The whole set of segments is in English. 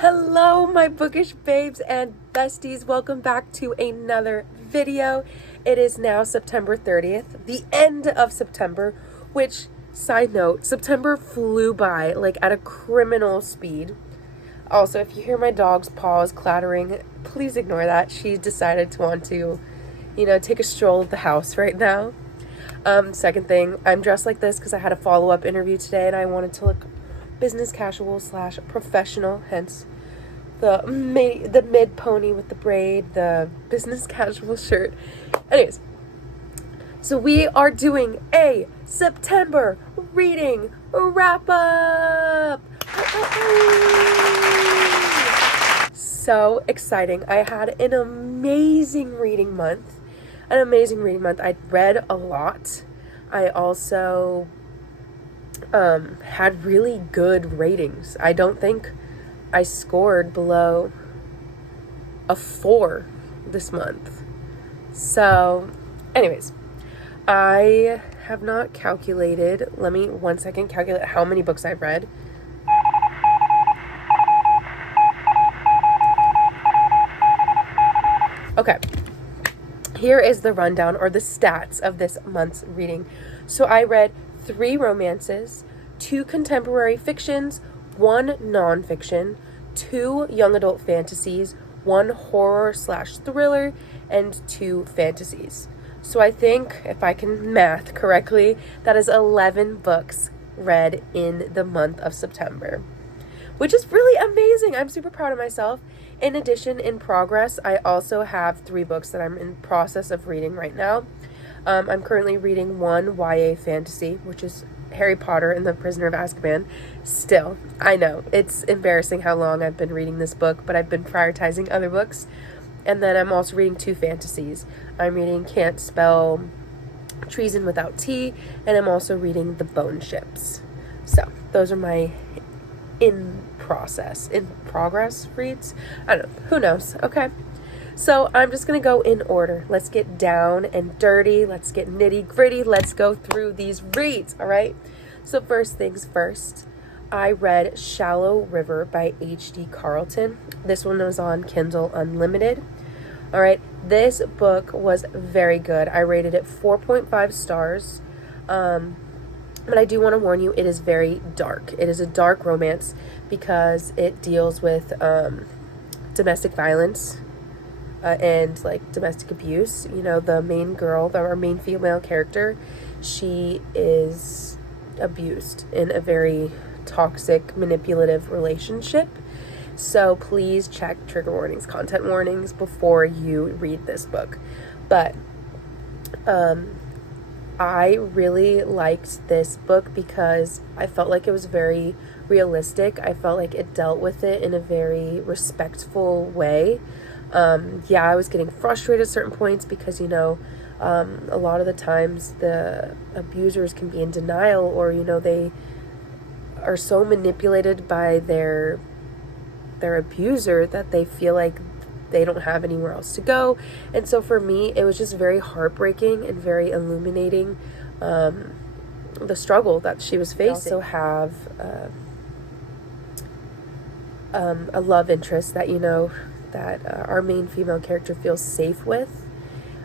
Hello, my bookish babes and besties. Welcome back to another video. It is now September 30th, the end of September, which, side note, September flew by like at a criminal speed. Also, if you hear my dog's paws clattering, please ignore that. She decided to want to, take a stroll of the house right now. Second thing, I'm dressed like this because I had a follow-up interview today and I wanted to look business casual / professional, hence the mid pony with the braid, the business casual shirt. Anyways, so we are doing a September reading wrap up. So exciting. I had an amazing reading month. I read a lot. I also had really good ratings. I don't think I scored below a 4 this month. So, anyways, I have not calculated. Let me 1 second calculate how many books I've read. Okay. Here is the rundown or the stats of this month's reading. So I read 3 romances, 2 contemporary fictions, 1 nonfiction, 2 young adult fantasies, 1 horror / thriller, and 2 fantasies. So I think, if I can math correctly, that is 11 books read in the month of September, which is really amazing. I'm super proud of myself. In addition, in progress, I also have 3 books that I'm in process of reading right now. I'm currently reading 1 YA fantasy, which is Harry Potter and the Prisoner of Azkaban. Still, I know, it's embarrassing how long I've been reading this book, but I've been prioritizing other books. And then I'm also reading 2 fantasies. I'm reading Can't Spell Treason Without Tea, and I'm also reading The Bone Ships. So, those are my in progress reads. I don't know, who knows, okay? So I'm just gonna go in order. Let's get down and dirty, let's get nitty gritty, let's go through these reads, all right? So first things first, I read Shallow River by H.D. Carlton. This one was on Kindle Unlimited. All right, this book was very good. I rated it 4.5 stars. But I do want to warn you, it is very dark. It is a dark romance because it deals with domestic violence and like domestic abuse. You know, the main girl, our main female character, she is abused in a very toxic, manipulative relationship. So please check trigger warnings, content warnings before you read this book. But I really liked this book because I felt like it was very realistic. I felt like it dealt with it in a very respectful way. I was getting frustrated at certain points because, a lot of the times the abusers can be in denial or, they are so manipulated by their abuser that they feel like they don't have anywhere else to go. And so for me, it was just very heartbreaking and very illuminating, the struggle that she was facing. Also have a love interest that, that our main female character feels safe with,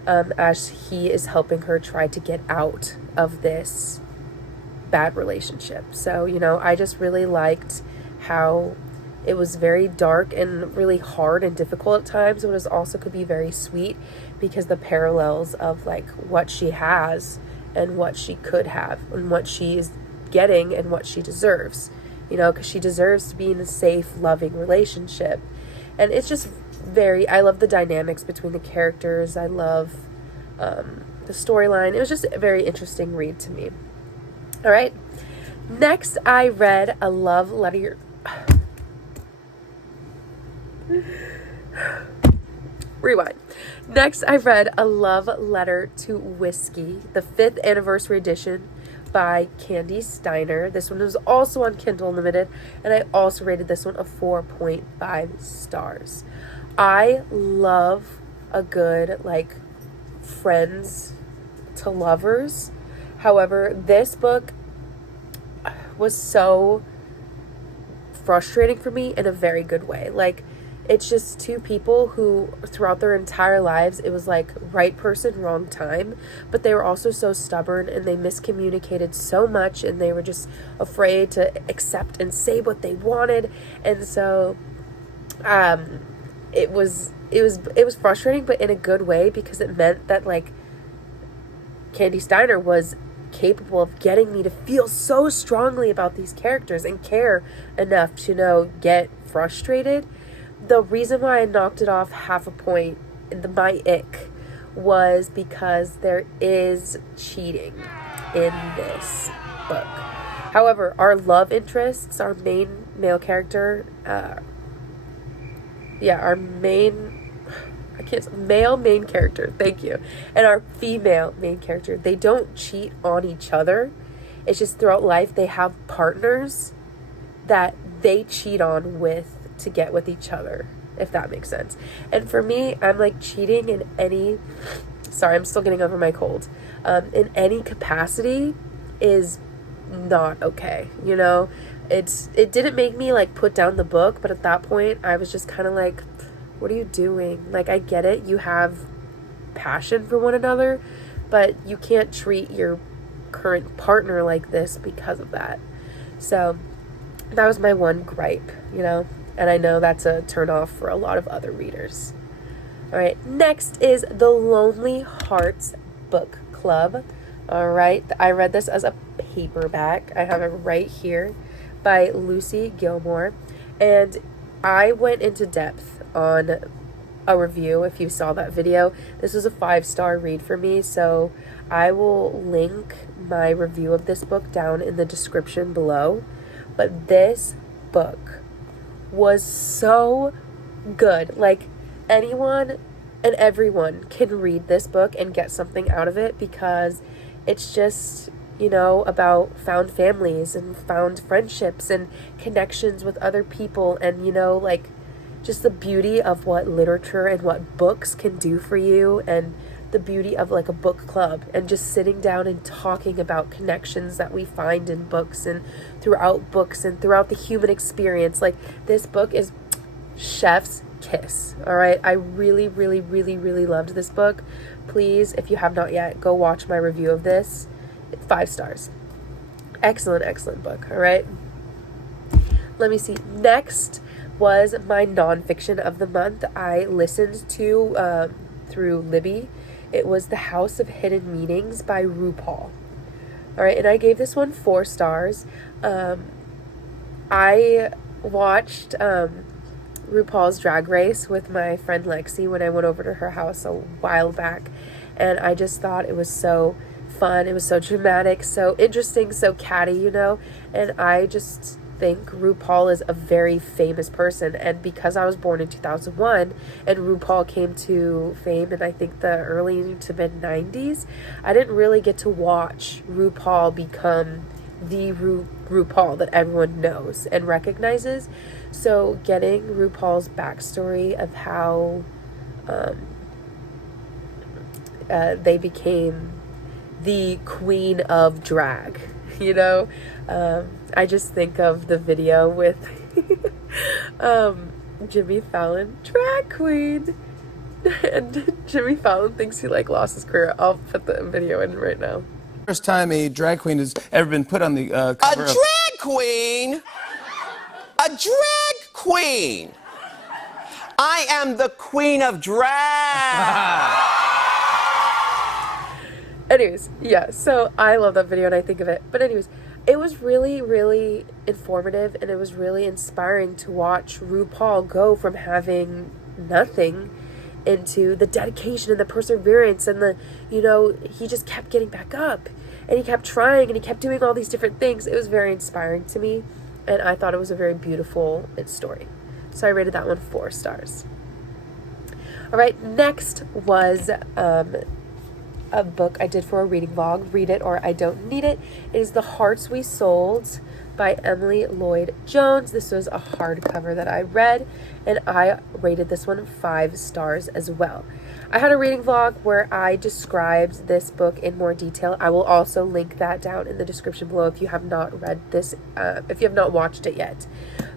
as he is helping her try to get out of this bad relationship. So, I just really liked how it was very dark and really hard and difficult at times, but it also could be very sweet because the parallels of like what she has and what she could have and what she is getting and what she deserves, because she deserves to be in a safe, loving relationship. And it's just I love the dynamics between the characters. I love the storyline. It was just a very interesting read to me. All right. Next, I read a love letter. Rewind. Next, I read A Love Letter to Whiskey, the 5th anniversary edition by Candy Steiner. This one was also on Kindle Unlimited, and I also rated this one a 4.5 stars. I love a good, friends to lovers. However, this book was so frustrating for me in a very good way. Like, it's just two people who throughout their entire lives, it was like right person, wrong time, but they were also so stubborn and they miscommunicated so much and they were just afraid to accept and say what they wanted. And so it was frustrating, but in a good way, because it meant that like Candy Steiner was capable of getting me to feel so strongly about these characters and care enough to, get frustrated. The reason why I knocked it off half a point, my ick, was because there is cheating in this book. However, our love interests, our main male character, male main character, thank you, and our female main character, they don't cheat on each other. It's just throughout life they have partners that they cheat on with to get with each other, if that makes sense. And for me, I'm like, cheating in any, sorry, I'm still getting over my cold, in any capacity is not okay, it didn't make me like put down the book, but at that point I was just kind of like, what are you doing? Like, I get it, you have passion for one another, but you can't treat your current partner like this because of that. So that was my one gripe, and I know that's a turn off for a lot of other readers. All right, next is The Lonely Hearts Book Club. All right, I read this as a paperback. I have it right here, by Lucy Gilmore, and I went into depth on a review. If you saw that video, this was a 5-star read for me, so I will link my review of this book down in the description below. But this book was so good. Like, anyone and everyone can read this book and get something out of it, because it's just, about found families and found friendships and connections with other people, and like just the beauty of what literature and what books can do for you, and the beauty of like a book club and just sitting down and talking about connections that we find in books and throughout the human experience. Like, this book is chef's kiss. All right, I really, really, really, really loved this book. Please, if you have not yet, go watch my review of this. 5 stars. Excellent book. All right, let me see. Next was my nonfiction of the month. I listened to through Libby. It was The House of Hidden Meanings by RuPaul. All right, and I gave this one 4 stars. I watched RuPaul's Drag Race with my friend Lexi when I went over to her house a while back, and I just thought it was so fun. It was so dramatic, so interesting, so catty, and I just think RuPaul is a very famous person. And because I was born in 2001 and RuPaul came to fame in I think the early to mid 90s, I didn't really get to watch RuPaul become the RuPaul that everyone knows and recognizes. So getting RuPaul's backstory of how they became the queen of drag, I just think of the video with Jimmy Fallon, drag queen, and Jimmy Fallon thinks he like lost his career. I'll put the video in right now. First time a drag queen has ever been put on the cover of... A drag queen? A drag queen? I am the queen of drag. Anyways, yeah, so I love that video and I think of it. But anyways, it was really, really informative, and it was really inspiring to watch RuPaul go from having nothing into the dedication and the perseverance and the, he just kept getting back up and he kept trying and he kept doing all these different things. It was very inspiring to me, and I thought it was a very beautiful story. So I rated that one 4 stars. All right, next was a book I did for a reading vlog, Read It or I Don't Need It. It is The Hearts We Sold by Emily Lloyd Jones. This was a hardcover that I read, and I rated this one 5 stars as well. I had a reading vlog where I described this book in more detail. I will also link that down in the description below if you have not read this, if you have not watched it yet.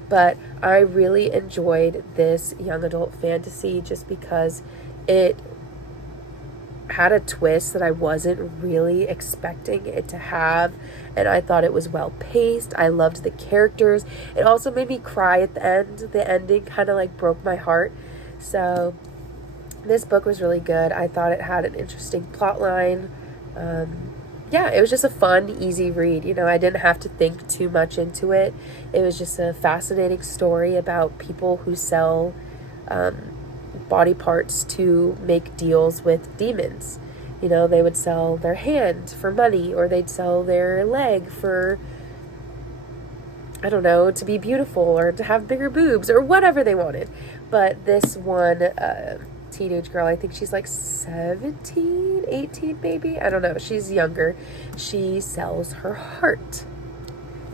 But I really enjoyed this young adult fantasy just because it had a twist that I wasn't really expecting it to have, and I thought it was well paced. I loved the characters. It also made me cry at the end. The ending kind of like broke my heart. So this book was really good. I thought it had an interesting plot line. Yeah, it was just a fun, easy read. You know, I didn't have to think too much into it. It was just a fascinating story about people who sell body parts to make deals with demons. You know, they would sell their hand for money, or they'd sell their leg for, I don't know, to be beautiful or to have bigger boobs or whatever they wanted. But this one teenage girl, I think she's like 17, 18 maybe, I don't know, she's younger. She sells her heart,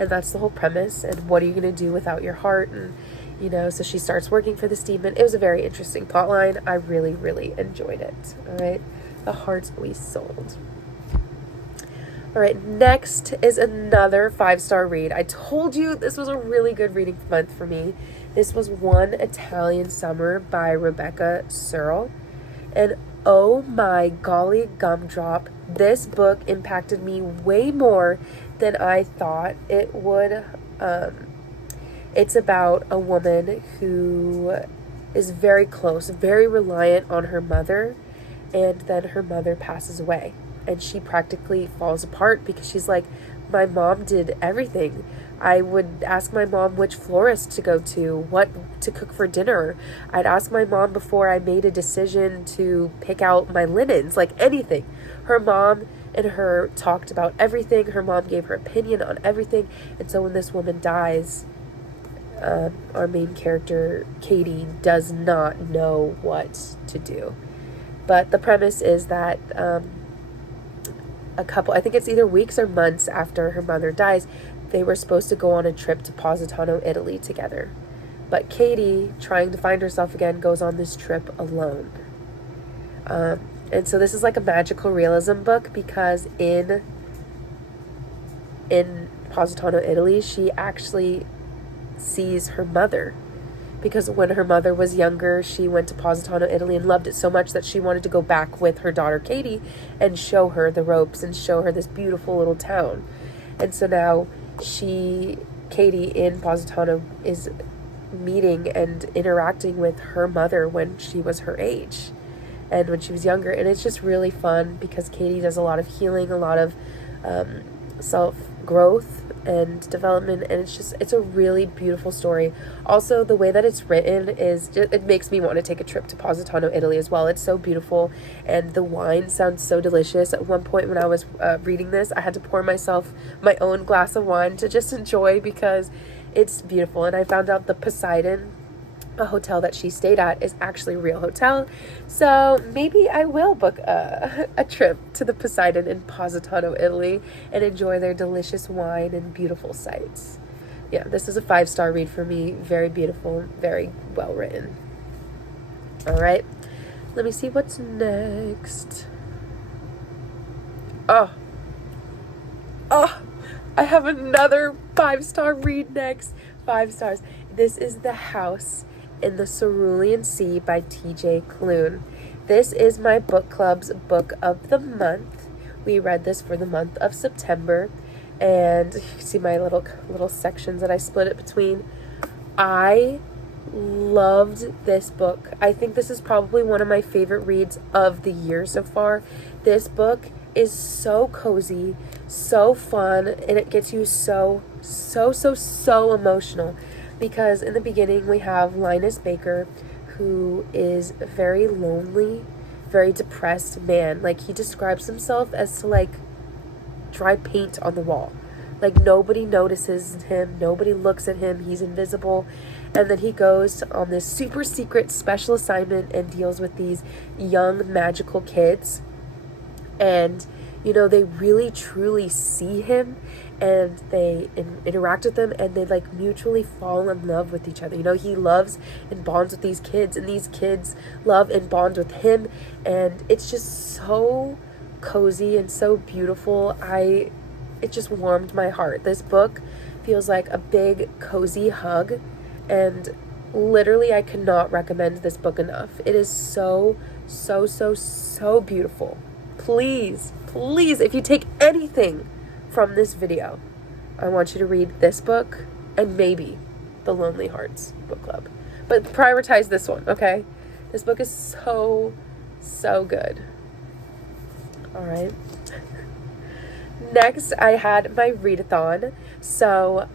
and that's the whole premise. And what are you going to do without your heart? And you know, so she starts working for this demon. It was a very interesting plot line. I really, really enjoyed it. All right, The Heart We Sold. All right, next is another 5-star read. I told you this was a really good reading month for me. This was One Italian Summer by Rebecca Searle. And oh my golly gumdrop, this book impacted me way more than I thought it would. It's about a woman who is very close, very reliant on her mother, and then her mother passes away. And she practically falls apart because she's like, my mom did everything. I would ask my mom which florist to go to, what to cook for dinner. I'd ask my mom before I made a decision to pick out my linens, like anything. Her mom and her talked about everything. Her mom gave her opinion on everything. And so when this woman dies, our main character, Katie, does not know what to do. But the premise is that a couple, I think it's either weeks or months after her mother dies, they were supposed to go on a trip to Positano, Italy together. But Katie, trying to find herself again, goes on this trip alone. And so this is like a magical realism book because in Positano, Italy, she actually sees her mother, because when her mother was younger, she went to Positano, Italy and loved it so much that she wanted to go back with her daughter Katie and show her the ropes and show her this beautiful little town. And so now Katie in Positano is meeting and interacting with her mother when she was her age and when she was younger. And it's just really fun because Katie does a lot of healing, a lot of self-growth and development, and it's a really beautiful story. Also, the way that it's written it makes me want to take a trip to Positano, Italy as well. It's so beautiful, and the wine sounds so delicious. At one point when I was reading this, I had to pour myself my own glass of wine to just enjoy because it's beautiful. And I found out the Poseidon, a hotel that she stayed at, is actually a real hotel. So maybe I will book a trip to the Poseidon in Positano, Italy, and enjoy their delicious wine and beautiful sights. Yeah, this is a 5-star read for me. Very beautiful, very well written. All right, let me see what's next. Oh, I have another 5-star read next. 5 stars. This is The House in the Cerulean Sea by T.J. Klune. This is my book club's book of the month. We read this for the month of September, and you can see my little sections that I split it between. I loved this book. I think this is probably one of my favorite reads of the year so far. This book is so cozy, so fun, and it gets you so emotional. Because in the beginning, we have Linus Baker, who is a very lonely, very depressed man. Like, he describes himself as to, like, dry paint on the wall. Like, nobody notices him. Nobody looks at him. He's invisible. And then he goes on this super secret special assignment and deals with these young, magical kids. And, you know, they really, truly see him. And they interact with them, and they like mutually fall in love with each other. You know, he loves and bonds with these kids, and these kids love and bond with him, and it's just so cozy and so beautiful. It just warmed my heart. This book feels like a big cozy hug And literally, I cannot recommend this book enough. It is so, so, so, so beautiful. Please, please, if you take anything from this video, I want you to read this book and maybe the Lonely Hearts Book Club. But prioritize this one, okay? This book is so, so good. All right. Next, I had my readathon. So,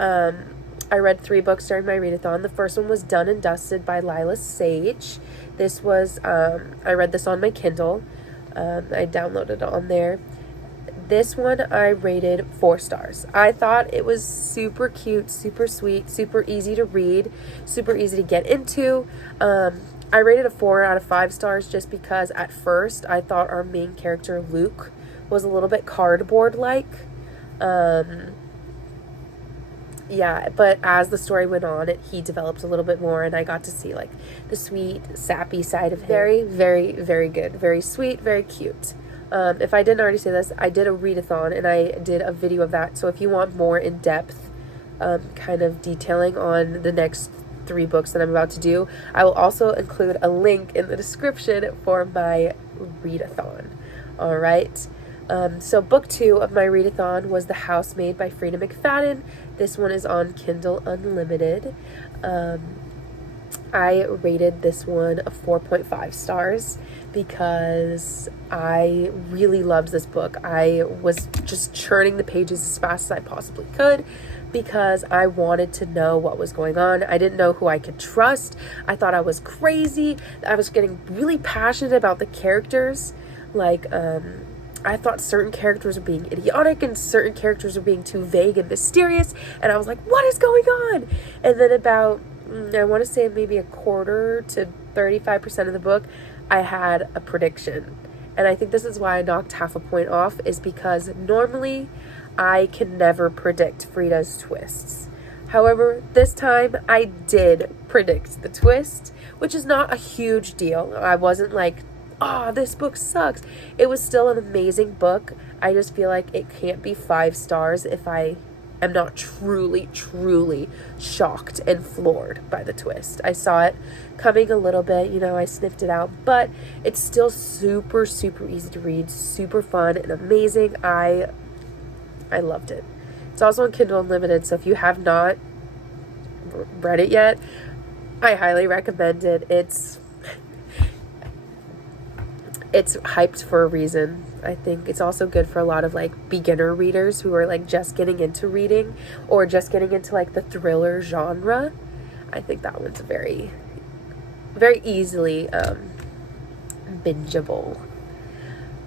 I read 3 books during my readathon. The first one was Done and Dusted by Lila Sage. This was, I read this on my Kindle. I downloaded it on there. This one I rated 4 stars. I thought it was super cute, super sweet, super easy to read, super easy to get into. I rated a 4 out of 5 stars just because at first I thought our main character, Luke, was a little bit cardboard-like. Yeah, but as the story went on, he developed a little bit more, and I got to see, like, the sweet, sappy side of him. Very, very, very good. Very sweet, very cute. If I didn't already say this, I did a readathon, and I did a video of that, so if you want more in-depth kind of detailing on the next 3 books that I'm about to do, I will also include a link in the description for my readathon. All right. So book 2 of my readathon was The Housemaid by Frida McFadden. This one is on Kindle Unlimited. I rated this one a 4.5 stars because I really loved this book. I was just churning the pages as fast as I possibly could because I wanted to know what was going on. I didn't know who I could trust. I thought I was crazy. I was getting really passionate about the characters. Like, I thought certain characters were being idiotic and certain characters were being too vague and mysterious. And I was like, what is going on? And then about, I want to say maybe a quarter to 35% of the book, I had a prediction. And I think this is why I knocked half a point off, is because normally I can never predict Frida's twists. However, this time I did predict the twist, which is not a huge deal. I wasn't like, oh, this book sucks. It was still an amazing book. I just feel like it can't be 5 stars if I am not truly, truly shocked and floored by the twist. I saw it coming a little bit, I sniffed it out, but it's still super, super easy to read, super fun and amazing. I loved it. It's also on Kindle Unlimited, so if you have not read it yet, I highly recommend it. It's hyped for a reason. I think it's also good for a lot of like beginner readers who are like just getting into reading or just getting into like the thriller genre. I think that one's very, very easily bingeable.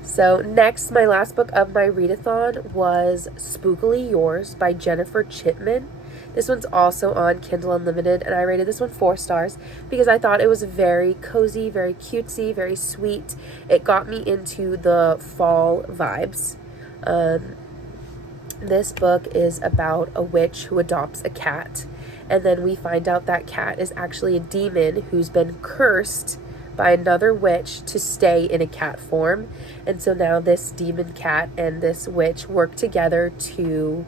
So next, my last book of my readathon was Spookily Yours by Jennifer Chipman. This one's also on Kindle Unlimited, and I rated this one 4 stars because I thought it was very cozy, very cutesy, very sweet. It got me into the fall vibes. This book is about a witch who adopts a cat, and then we find out that cat is actually a demon who's been cursed by another witch to stay in a cat form. And so now this demon cat and this witch work together to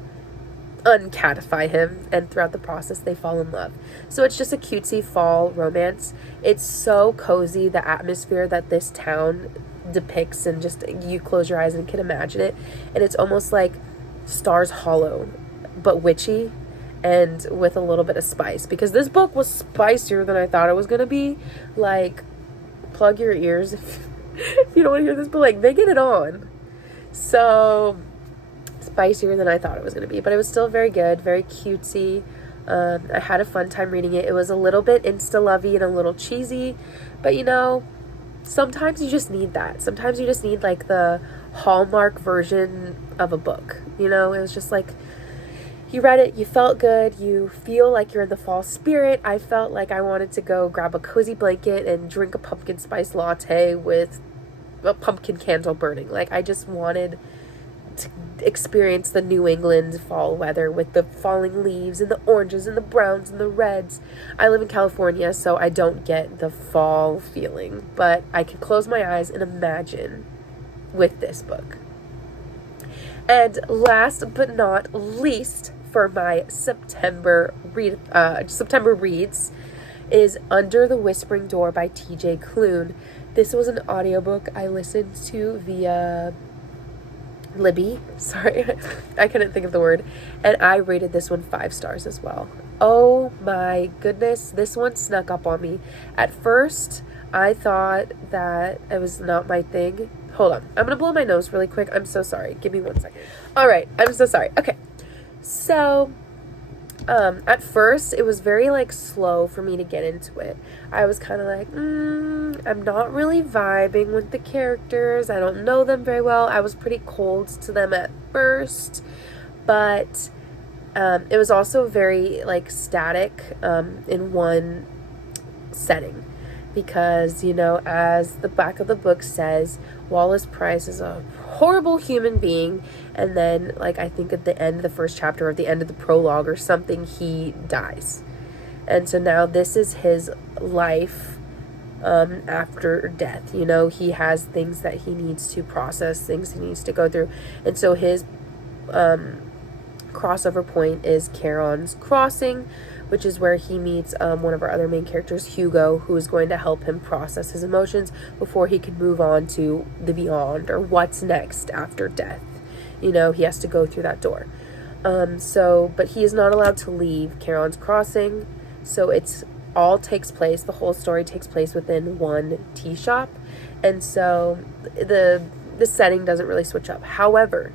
uncatify him, and throughout the process they fall in love. So it's just a cutesy fall romance. It's so cozy, the atmosphere that this town depicts, and just you close your eyes and can imagine it. And it's almost like Stars Hollow, but witchy and with a little bit of spice, because this book was spicier than I thought it was gonna be. Like, plug your ears if you don't want to hear this, but like, they get it on. So spicier than I thought it was going to be, but it was still very good, very cutesy. I had a fun time reading it. It was a little bit insta-lovey and a little cheesy, but sometimes you just need that. Sometimes you just need like the Hallmark version of a book. It was just like, you read it, you felt good, you feel like you're in the fall spirit. I felt like I wanted to go grab a cozy blanket and drink a pumpkin spice latte with a pumpkin candle burning. Like, I just wanted to experience the New England fall weather with the falling leaves and the oranges and the browns and the reds. I live in California, so I don't get the fall feeling, but I can close my eyes and imagine with this book. And last but not least, for my September September reads is Under the Whispering Door by TJ Klune. This was an audiobook I listened to via Libby. Sorry, I couldn't think of the word. And I rated this one 5 stars as well. Oh my goodness, this one snuck up on me. At first, I thought that it was not my thing. Hold on, I'm gonna blow my nose really quick. I'm so sorry. Give me 1 second. All right, I'm so sorry. Okay, so at first it was very like slow for me to get into it. I was kind of like, I'm not really vibing with the characters. I don't know them very well. I was pretty cold to them at first, but it was also very like static in one setting, because, you know, as the back of the book says, Wallace Price is a horrible human being, and then, like, I think at the end of the first chapter or at the end of the prologue or something, he dies. And so now this is his life after death. You know, he has things that he needs to process, things he needs to go through, and so his crossover point is Charon's Crossing, which is where he meets one of our other main characters, Hugo, who is going to help him process his emotions before he can move on to the beyond, or what's next after death. You know, he has to go through that door. But he is not allowed to leave Charon's Crossing, so the whole story takes place within one tea shop, and so the setting doesn't really switch up. However,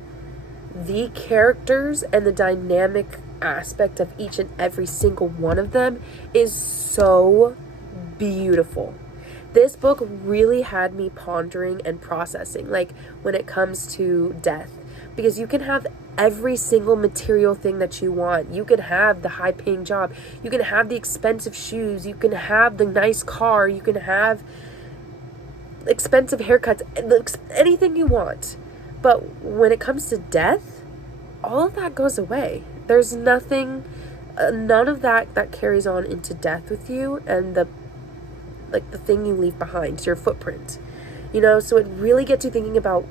the characters and the dynamic aspect of each and every single one of them is so beautiful. This book really had me pondering and processing, like, when it comes to death, because you can have every single material thing that you want. You can have the high paying job, you can have the expensive shoes, you can have the nice car, you can have expensive haircuts, anything you want. But when it comes to death, all of that goes away. There's nothing, none of that carries on into death with you, and the thing you leave behind, your footprint. You know, so it really gets you thinking about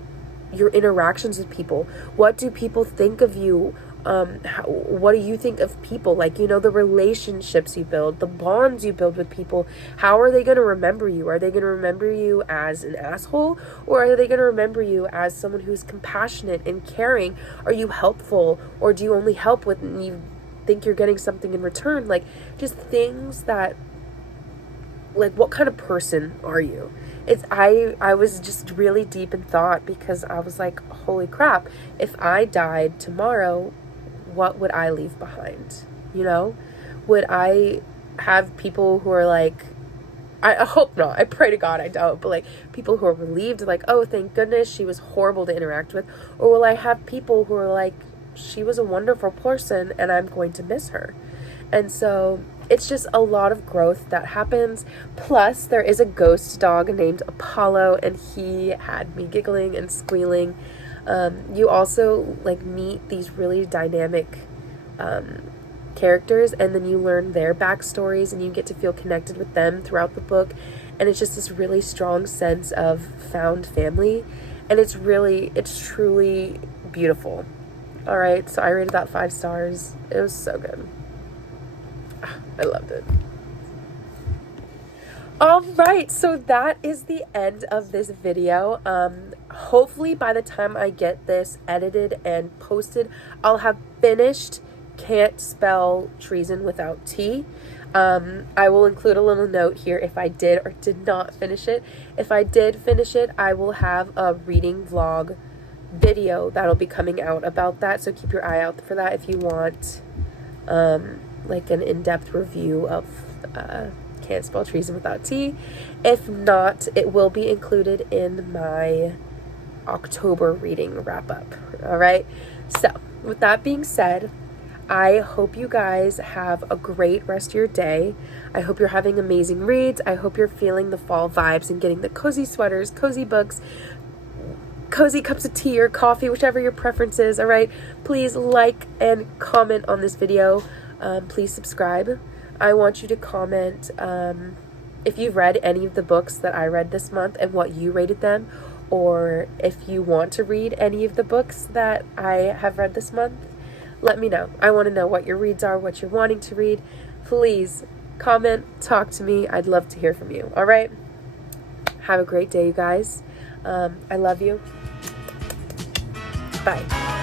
your interactions with people. What do people think of you? What do you think of people? Like, you know, the relationships you build, the bonds you build with people. How are they going to remember you? Are they going to remember you as an asshole? Or are they going to remember you as someone who's compassionate and caring? Are you helpful? Or do you only help when you think you're getting something in return? Like, just things that, like, what kind of person are you? I was just really deep in thought, because I was like, holy crap, if I died tomorrow, what would I leave behind? You know, would I have people who are like, I hope not, I pray to God I don't, but like people who are relieved, like, oh, thank goodness she was horrible to interact with? Or will I have people who are like, she was a wonderful person and I'm going to miss her? And so it's just a lot of growth that happens. Plus, there is a ghost dog named Apollo, and he had me giggling and squealing. You also, like, meet these really dynamic characters, and then you learn their backstories, and you get to feel connected with them throughout the book. And it's just this really strong sense of found family, and it's truly beautiful. All right, so I rated that 5 stars. It was so good. I loved it. All right, so that is the end of this video. Hopefully by the time I get this edited and posted, I'll have finished Can't Spell Treason Without T. I will include a little note here if I did or did not finish it. If I did finish it, I will have a reading vlog video that'll be coming out about that, so keep your eye out for that if you want like an in-depth review of Can't Spell Treason Without T. If not, it will be included in my October reading wrap-up. All right, so with that being said, I hope you guys have a great rest of your day. I hope you're having amazing reads. I hope you're feeling the fall vibes and getting the cozy sweaters, cozy books, cozy cups of tea or coffee, whichever your preference is. All right, please like and comment on this video. Please subscribe. I want you to comment if you've read any of the books that I read this month and what you rated them, or if you want to read any of the books that I have read this month. let me know. I want to know what your reads are, what you're wanting to read. Please comment, talk to me. I'd love to hear from you. All right? Have a great day, you guys. I love you. Bye.